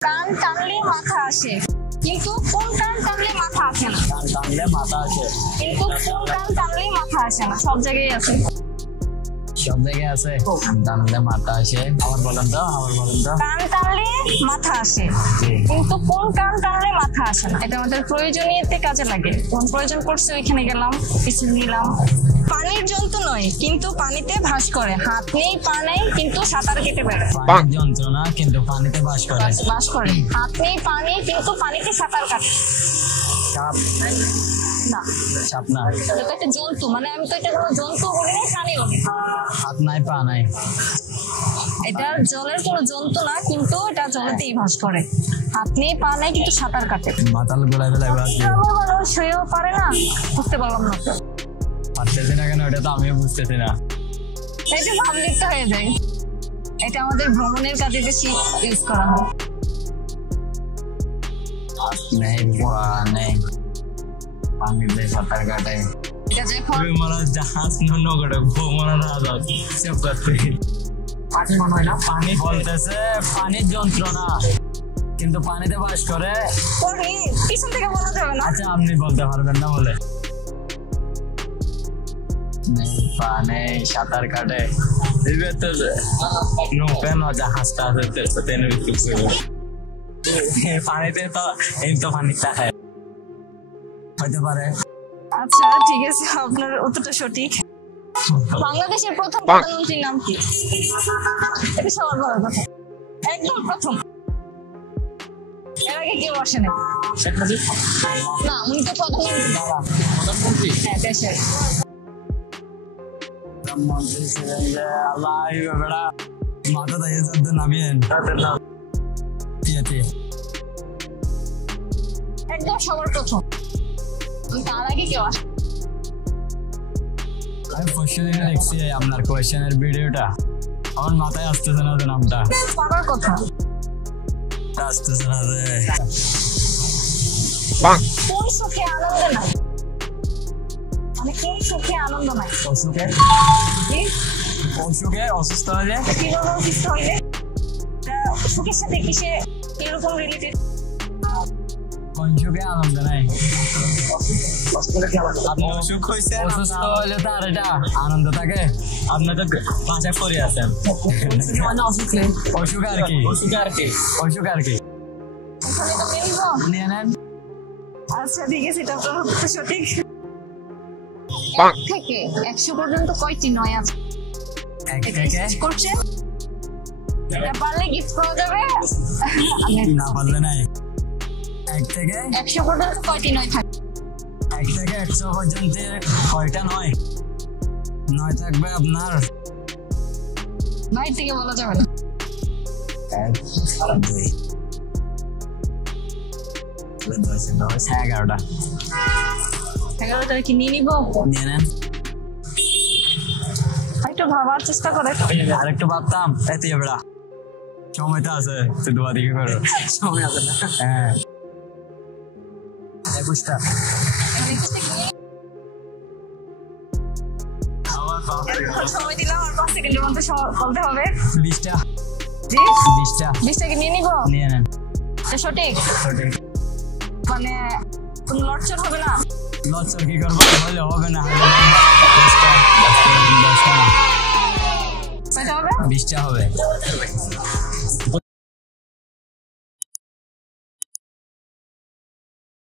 কান টানলে মাথা আসে, কিন্তু কোন কান টানলে মাথা আসে না? কান টানলে মাথা আসে, কিন্তু কোন কান টানলে মাথা আসে না? সব জায়গায় আছে। সব জায়গায় আছে। কান টানলে মাথা আসে, আবার বলেন তো, আবার বলেন তো। কান টানলে মাথা আসে, কিন্তু কোন কান টানলে মাথা আসে না? এটা আমাদের প্রয়োজনীয়তে কাজে লাগে। কোন প্রয়োজন পড়ছে ওইখানে গেলাম, কিছু নিলাম। পানির জন্তু নয়, কিন্তু পানিতে ভাস করে। হাত নেই, পা নেই, কিন্তু সাঁতার কেটে বেড়ায়। পানির যন্ত্রণা কিন্তু পানিতে বাস করে। বাস করে। হাত নেই, পা নেই, কিন্তু পানিতে সাঁতার কাটে। সাপ না, সাপ না, এটা তো একটা জন্তু, মানে আমি তো এটা কোনো জন্তু বলি নাই, প্রাণী বলি। হাত নাই পা নাই, এটা জলের কোনো জন্তু না, কিন্তু এটা জলেতেই ভাস করে। হাত নেই, পা নেই, কিন্তু সাঁতার কাটে। মাতাল গোলায় গোলায় বাজবে। সেও পারে না, বুঝতে পারলাম না। পারতেছি না কেন, এটা তো আমিও বুঝতেছি না। এটা ভাবলিকটা হয়ে যায়। এটা আমাদের ভ্রমণের কাজে বেশি ইউজ করা হয়। নেই পা নেই, পানিতে সাঁতার কাটে। এটা যখন জাহাজ নগরে ভ্রমণের আজাদ সেভ করতে পানি মনে হয় না। পানি বলতেছে পানির যন্ত্রণা, কিন্তু পানিতে বাস করে। পিছন থেকে বলা যাবে না। আচ্ছা, আপনি বলতে পারবেন না বলে। নেই পা নেই, সাঁতার কাটে। নৌকা না, জাহাজটা আছে পানিতে, তো এই তো পানিটা খায় হইতে পারে। আচ্ছা ঠিক আছে, আপনার উত্তরটা সঠিক। বাংলাদেশের প্রথম প্রধানমন্ত্রীর নাম কি? এটা সবার বড় কথা, একদম প্রথম। এর আগে কেউ আসে না। শেখ মুজিব না, উনি তো প্রধানমন্ত্রী। হ্যাঁ, দেশের প্রধানমন্ত্রী ছিলেন যে আল্লাহ বেড়া মাথা দিয়ে যাতে নামিয়েন একদম সবার প্রথম। তার আগে কেউ আসে। আমি পরশু দিনে দেখছি আপনার কোয়েশ্চেনের ভিডিওটা, আমার মাথায় আসতেছে না যে নামটা। পারার কথা আসতেছে না যে। কোন সুখে আনন্দ নাই? মানে কোন সুখে আনন্দ নাই? অসুখে, কি? অসুখে অসুস্থ হলে কিভাবে অসুস্থ হইলে? সুখের সাথে কিসে কিরকম রিলেটেড? কোন সুখে আনন্দ নাই? অসুখ হয়েছে, অসুস্থ হলে তো আর এটা আনন্দ থাকে। আপনি তো পাশে পড়ে আছেন। অসুখ আর কি, অসুখ আর কি, অসুখ আর কি। ওখানে তো মিলব। নিয়ে নেন। আচ্ছা ঠিক আছে, এটা আপনার উত্তর সঠিক। 1 থেকে 100 পর্যন্ত কয়টি নয় আছে? 1 থেকে করছেন, এটা পারলে গিফট করা যাবে। না পারলে নাই। 1 থেকে 100 পর্যন্ত কয়টি নয় থাকে? 1 থেকে 100 পর্যন্ত কয়টা নয়? 9 থাকবে আপনার। বাইরে থেকে বলা যাবে না। 1 2 11টা। 11টা কি নিয়ে নিব? নিয়ে নেন। একটু ভাবার চেষ্টা করে। আর একটু ভাবতাম এতে বেড়া সময় তো আছে, তুই দোয়া দিকে করো। সময় আছে না? হ্যাঁ, 21টা। সময় দিলাম, আর 5 সেকেন্ডের মধ্যে বলতে হবে। 20টা। জি, 20টা। 20টাকে নিয়ে নিব। নিয়ে নেন। এটা সঠিক? সঠিক। মানে কোনো লটচড় হবে না? লচ্চর কি করবো, বললে হবে না। 10টা। 10টা। 20টা হবে। 20টা হবে।